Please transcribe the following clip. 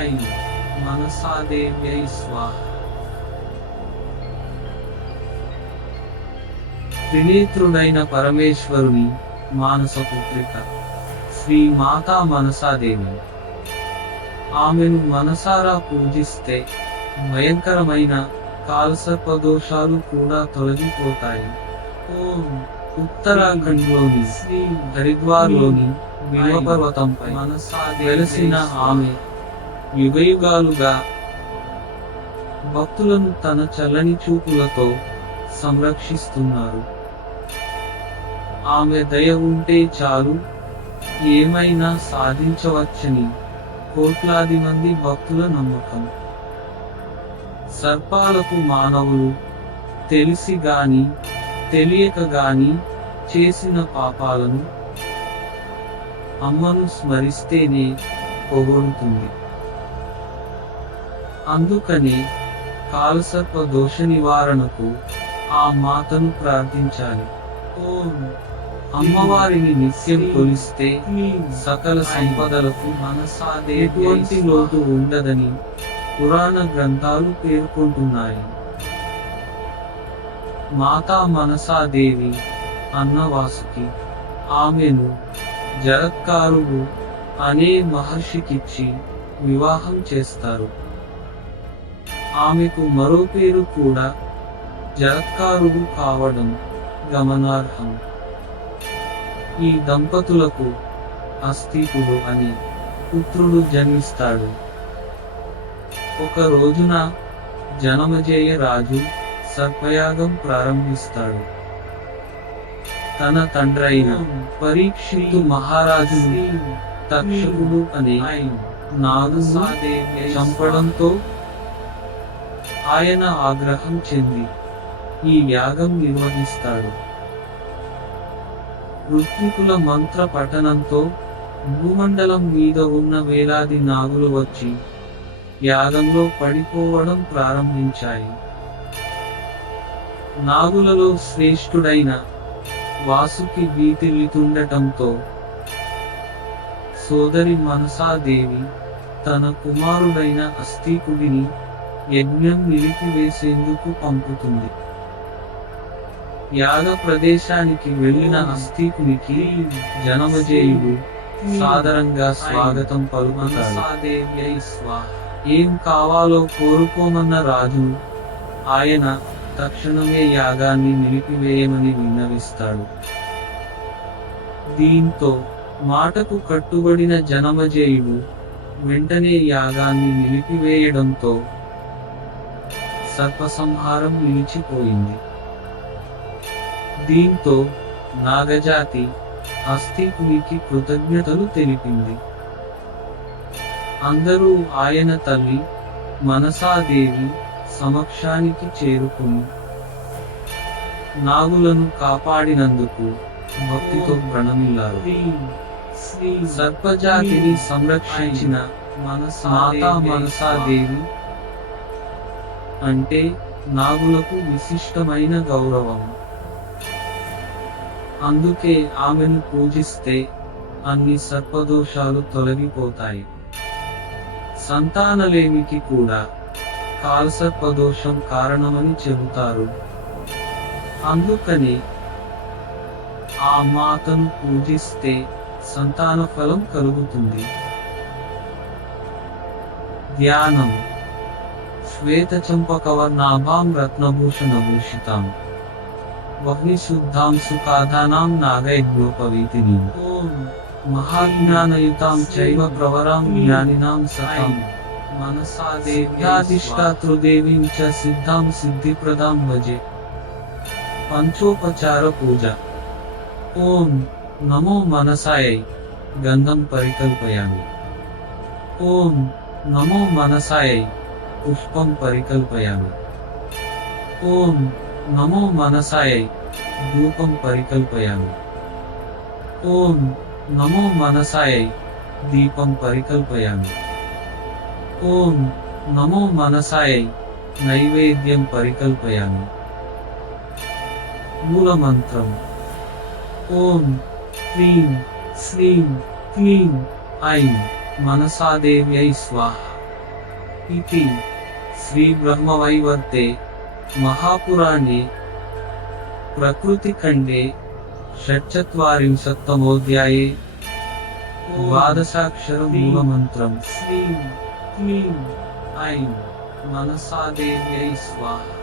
ఐం మనసాదేవ్యై స్వాహ. త్రినేత్రుడైన పరమేశ్వరుని మానసపుత్రిక శ్రీ మాతా మనసాదేవి. ఆమెను మనసారా పూజిస్తే భయంకరమైన కాలసర్పదోషాలు కూడా తొలగిపోతాయి. ఓం ఉత్తరాఖండ్లోని శ్రీ హరిద్వార్లోని బిల్వపర్వతంపై వెలసిన ఆమె యుగయుగాలుగా భక్తులను తన చల్లని చూపులతో సంరక్షిస్తున్నారు. ఆమె దయ ఉంటే చాలు ఏమైనా సాధించవచ్చని కోట్లాది మంది భక్తుల నమ్మకం. సర్పాలకు మానవులు తెలిసి గాని తెలియక గాని చేసిన పాపాలను అమ్మను స్మరిస్తేనే పోగొడుతుంది. అందుకనే కాలసర్ప దోష నివారణకు ఆ మాతను ప్రార్థించాలి. ఓం అమ్మవారిని నిత్యం కొలిస్తే సకల సంపదలకు ఎటువంటి లోటు ఉండదని పురాణ గ్రంథాలు పేర్కొంటున్నాయి. మాతా మనసాదేవి అన్నవాసుకి ఆమెను జరత్కారుడు అనే మహర్షికిచ్చి వివాహం చేస్తారు. ఆమెకు మరో పేరు కూడా జరత్కారుడు కావడం గమనార్హం. ఈ దంపతులకు అస్థికుడు అని పుత్రుడు జన్మిస్తాడు. ఒక రోజున జనమజేయ రాజు సర్పయాగం ప్రారంభిస్తాడు. తన తండ్రైన పరీక్షితు మహారాజుని తక్షకుడు అనే నాగుని చంపడంతో ఆయన ఆగ్రహం చెంది ఈ యాగం నిర్వహిస్తాడు. ఋత్వికుల మంత్ర పఠనంతో భూమండలం మీద ఉన్న వేలాది నాగులు వచ్చి యాగంలో పడిపోవడం ప్రారంభించాయి. నాగులలో శ్రేష్ఠుడైన వాసుకి భీతిల్లితుండటంతో సోదరి మనసాదేవి తన కుమారుడైన అస్థికుడిని యజ్ఞం నిలిపివేసేందుకు పంపుతుంది. యాగ ప్రదేశానికి వెళ్లిన అస్థికునికి జనమజేయుడు సాదరంగా స్వాగతం పలుకుతాడు. ఏం కావాలో కోరుకోమన్న రాజు ఆయన తక్షణమే యాగాన్ని నిలిపివేయమని విన్నవిస్తాడు. దీంతో మాటకు కట్టుబడిన జనమజేయుడు వెంటనే యాగాన్ని నిలిపివేయడంతో సర్పసంహారం నిలిచిపోయింది. దీంతో నాగజాతి అస్థికునికి కృతజ్ఞతలు తెలిపింది. అందరూ ఆయన తల్లి మనసాదేవి సమక్షానికి చేరుకుని నాగులను కాపాడినందుకు భక్తితో ప్రణమిల్లారు. సర్పజాతిని సంరక్షించిన మాతా మనసాదేవి అంటే నాగులకు విశిష్టమైన గౌరవం. అందుకే ఆమెను పూజిస్తే అన్ని సర్పదోషాలు తొలగిపోతాయి. సంతానలేమికి కూడా కాలసర్పదోషం కారణమని చెబుతారు. అందుకని ఆ మాతను పూజిస్తే సంతాన ఫలం కలుగుతుంది. ధ్యానం. శ్వేతచంపకవర్ణాభాం రత్నభూషణభూషితాం వహ్నిశుద్ధాం సుఖాధానాం నాగయజ్ఞోపవీతినీం ఓం మహాజ్ఞానయుతాం చైవ ప్రవరాం జ్ఞానినాం సతాం మనసాదేవ్యాధిష్టాతృదేవీం చ సిద్ధాం సిద్ధిప్రదాం భజే. పంచోపచార పూజ. ఓం నమో మనసాయై గంధం పరికల్పయామి. ఓం నమో మనసాయై పుష్పం పరికల్పయామి. ఓం నమో మనసాయై ధూపం పరికల్పయామి. ఓం నమో మనసాయై దీపం పరికల్పయామి. ఓం నమో మనసాయై నైవేద్యం పరికల్పయామి. మూలమంత్రం. ఓం హ్రీం శ్రీం క్లీం ఐం మనసాదేవ్యై స్వాహ. इति श्रीब्रह्मवैवर्ते महापुराणे प्रकृतिखण्डे षट्चत्वारिंशत्तमोऽध्याये द्वादशाक्षरमूलमन्त्रम् श्रीं क्लीं ऐं मनसादेव्यै स्वाहा।